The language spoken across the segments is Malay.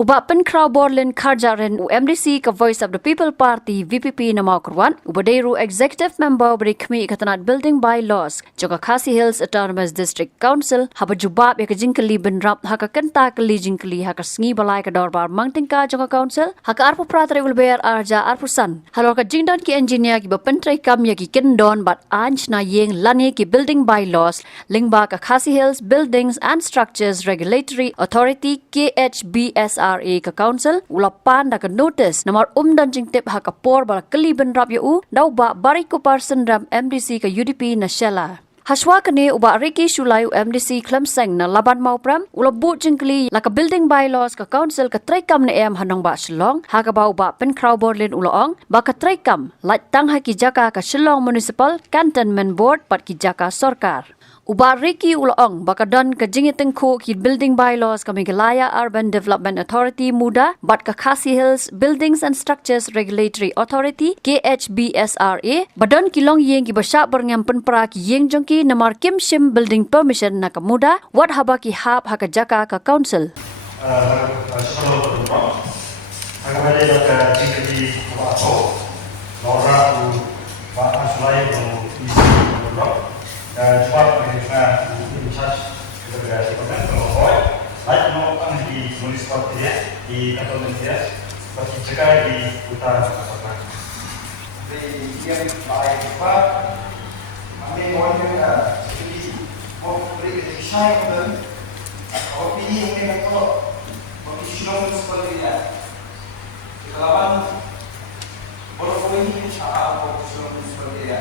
Uba pen crowd borlin Karjaren UMDC ka Voice of the People Party VPP na Maukurwan, Ubadeiru Executive Member Berikmi Ikatanat Building Bylaws, Joka Khasi Hills Autonomous District Council, haba jubab ya kajingkali benrap haka kenta kali jingkali haka sngi balai ka dorbar mangtingka Joka Council, haka arpu pratari ulbayar arja arpusan. Halor ka jingdon ki engineer ki bapentrai kam ya ki kendon bat anj na yeng lani ki Building Bylaws, lingba ka Khasi Hills Buildings and Structures Regulatory Authority KHBSR ka council ulapan da ka notice namar dan jingtip ha ka por bala kaliban rap yu daw ba bari ko person ram MDC ka UDP na Shela Haswa kani uba Ricky Shulay MDC Klemseng na laban maupram ulabut jingkli la ka Building Bylaws ka council ka traikam na hanang ba Shillong ha ka ba uba pen crowborlin uloong ba ka traikam lat tang ha ki jaka ka Shillong Municipal Cantonment Board pat ki jaka sorkar Uba Ricky Uloong bakadon ka jingiteng ko ki Building Bylaws ka Meghalaya Urban Development Authority muda bat ka Khasi Hills Buildings and Structures Regulatory Authority KHBSRA badon kilong yeng ki basya berngam penpra ki yeng jongki namar Kim Shim Building Permission na ka muda wat haba ki hap haka jaka ka council cepat mereka charge kepada departemen pengawal, lain mau di municipal di kantor menteri, seperti cekai di utara kota. Di yang baik cepat, kami mohon juga jadi mau beri kesaksian dan opini yang kalau bagi Shillong municipal dia, kelaban boleh ini cara bagi Shillong municipal dia.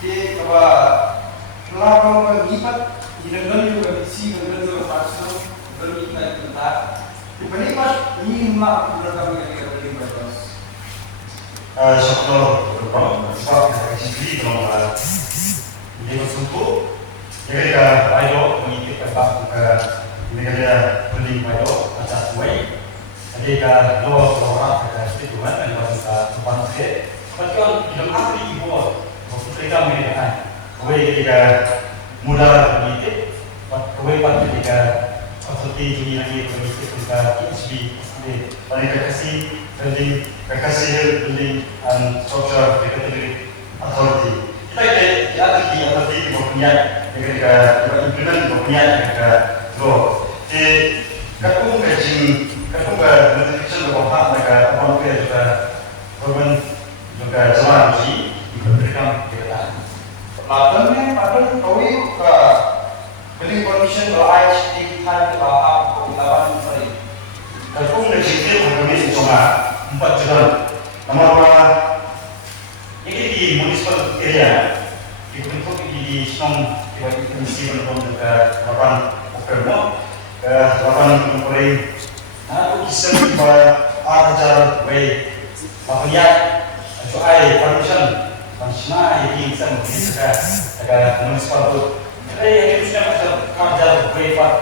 Jadi kalau kelabang lipat hidupnya juga bisi benar-benar pasang berlipat kita. Dibandingkan ini mak sudah kami kerja Building Bylaws. Contoh berbang sebab eksekusi dalam ini bersuntuk. Jadi Bylaws mengikut tempat ke negara Building Bylaws atas way. Jadi kalau orang ke situan dan bahasa tempat saya, betul dalam apa dibuat. Mereka mengatakan, kawai ketika muda politik, kawai pada ketika authority ini lagi politik ketika HB, mereka kasih building and structure regulatory authority. Kita ada di authority mempunyai ketika implement mempunyai ketika law. Katung notification bahwa mereka orang juga korban juga jalan uji diberikan Lapannya pada kawin ke Building Permission berlaku di tahap tahap lapan hari. Kalau dari sini kami cuma 4 jalan. Nomor 1 ini di municipal area dibentuk di Shillong di komisi untuk lapan opermo lapan operasi. Nah, kisah pada ajar way lapannya soal permission. Maksudnya ini bisa menggunakan agar municipal itu. Jadi ini sudah kerja berlipat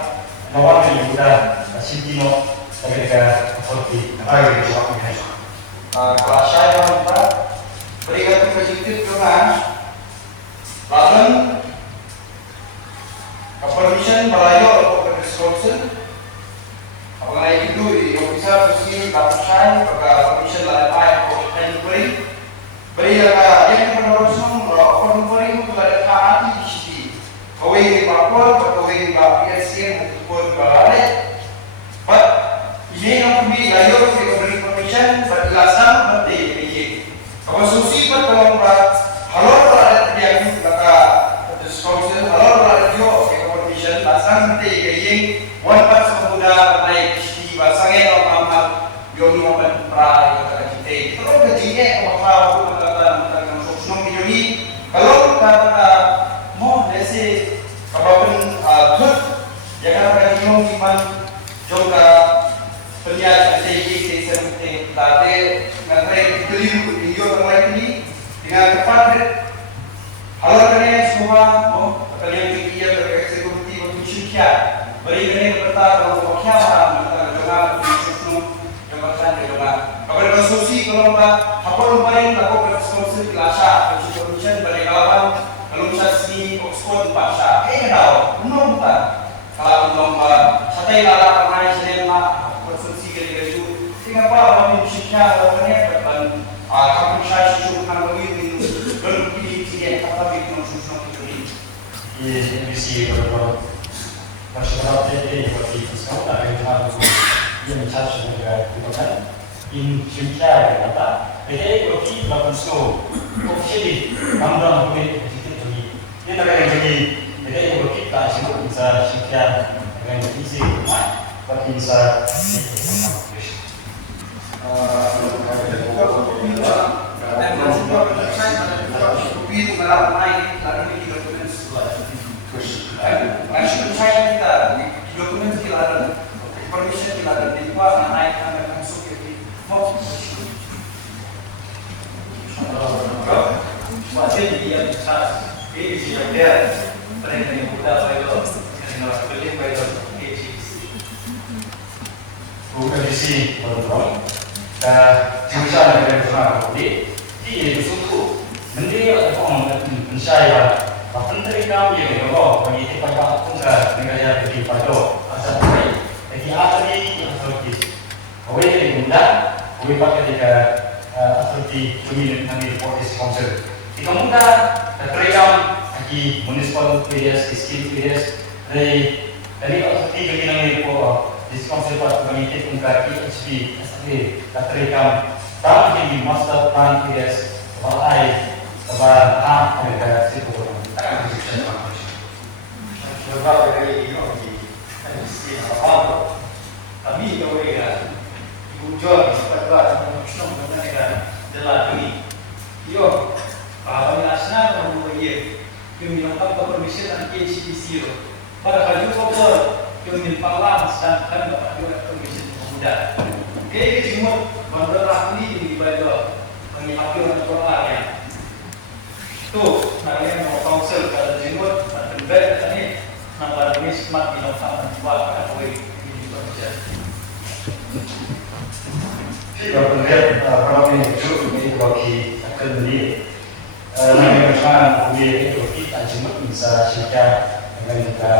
lawan yang sudah sintino agar authority agar dijawabnya. Kalau saya minta berikan positif dengan lalu permission melayu atau council. Apakah itu di officer sosial kapusan apakah permission lain atau temporary beri yang penerusung konvoring kepada hati di sini. Kawai di Papua, kawai di PSC untuk berbalai. But ini yang kami layu diberi permission berjelasan penting ini. Kalau susi bertolong halor berada yang maka council halor berada juga permission pasang penting ini. Walaupun semudah naik di pasangnya kalau amat yogi momen pra kata kita. Terus kejinya kalau kalau kata mau desi apapun tuh jangan ada yang iman juga penyiar strategi seperti tadi nanti keliru video orang ini dengan tepat halo kalian semua mau kalian pikir bereksekusi untuk syukur beri kalian bertahan kalau kiamat dengan sistem jabatan dengan kabar konstruksi kalau apa lupain aku berkonstruksi kelasa permission balik kawan kalau si Oxford pasca kayaknya tahu belum bukan kalau belum satai lala pernah sering Tinggal apa musiknya awalnya dan kamu saya susu kalau ini berarti dia apa bikin susu itu ini misi berapa masyarakat ini seperti sekarang ada yang harus yang charge juga itu kan in future apa jadi berarti lakukan so officially kamu boleh jadi ini negara jadi berarti kita semua bisa share dengan isi rumah bagi bisa kondisi berubah, jurusan dari sana ini itu suatu menteri atau orang mensyaya, menteri kami yang bawa bagi kita pun negara bagi pada asal baik, bagi ahli authority, awal dari bunda, awal pakai ketika authority pemilihan kami police council, jika muda terkait bagi municipal areas, skill areas, dari authority pemilihan kami Diskonsep peneliti tunggal PhD, SPA, katerikam, tahun ini master plan PS, balai, kebahan, mereka situ orang. Takkan bisa macam itu. Beberapa kali ini di sini apa? Kami juga ujian seperti macam mereka jalan ini. Yo, kami nasional mempunyai yang minta permisi dan KCPC. Pada kali itu Kami parlam sedangkan bagaimana komisi pemuda. Oke, semua bandara ini di bawah kami akhirnya orang ya. Tuh, namanya mau council pada jenggot dan bed tadi nama ini smart binatang dan buat apa ini bekerja. Jika melihat kalau ini itu bagi akademi, namanya sekarang kami itu kita jenggot bisa sehingga dengan kita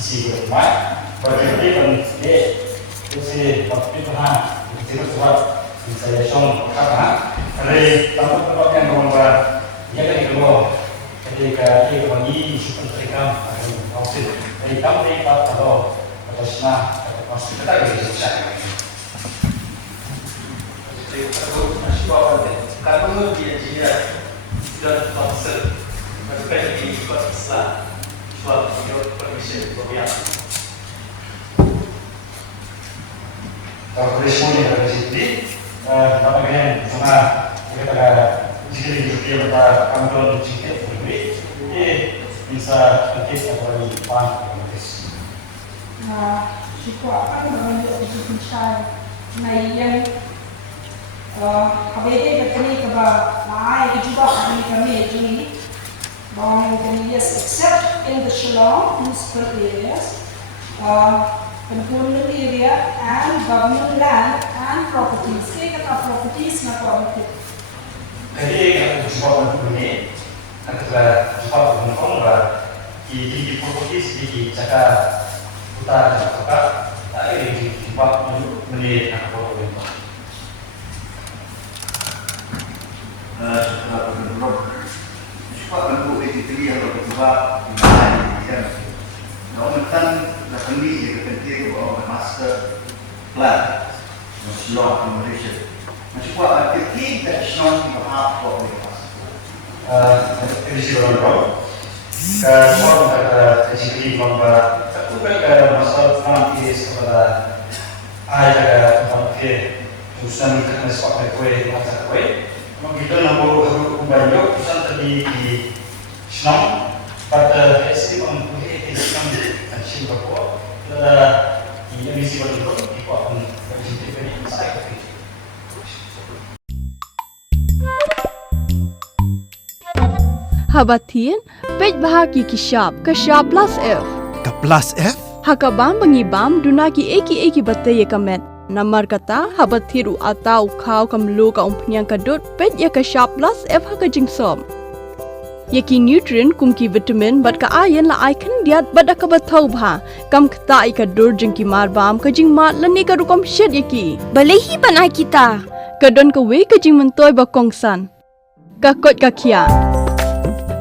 isi bermain. Bagi pun itu si waktu pernah itu sebab saya show apa dari tempat-tempat yang berubah ya kan itu ketika dia bagi super tekam akan hasil dari kamu dapat atau sana atau pasti kita bisa cari itu masih bawa kalau dia sudah hasil berarti ini bisa suatu permisi berbiaya. Kalau responnya dari sini, apa yang sama kita ada jika di kita kantor jika berbeda, bisa kita boleh paham itu. Nah, jika akan menunjuk untuk saya, yang KBD bertanya kepada mana juga kami ini, bahwa kami except in the Shillong municipal areas. Component area and government land and properties. Kaya kata properties na property. Jadi kalau sebab begini, antara sebab mengenai di properties di Jakarta Utara Jakarta, ada di sebab mengenai property. Sebab bentuk itu yang sebab kan. Kalau kan kami kepentingan bahawa master plan, Shillong accommodation. Macam apa? Kita tak Shillong di bawah apa Ini sih orang semua mereka kecil lomba. Tapi mereka masalah plan is kepada ayah tempat ke urusan kita sepakai kue macam kue. Begitu nombor banyak urusan tadi di Shillong. Pada SD mempunyai Islam dan Singapura, yang misi berikut itu akan terjadi saya. Habatin, pej bahagi kishab plus F. Ka plus F? Hakabam bangibam dunaki eki batay kamet. Namar kata habathiru atau kau kamlu ka umpunyang kadut pej ya kishab plus F haka jingsom. Yaki nutrient kumki vitamin bat ka iron la ai khan diat bada ka bathau bha kam khta I ka dur jing ki mar bam ka jing mat la ne ka rukom shed yaki Balai hi banai kita. ka don ka we ka jing mentoi ba kongsan ka kot ka khia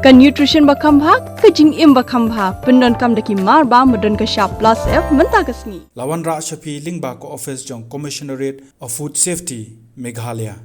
ka nutrition ba kham bha ka jing im ba kham bha pendon kam daki mar bam madon ka sharp plus f menta ka sni Lawan Ra Shafi Lingba ko office jong Commissionerate of Food Safety Meghalaya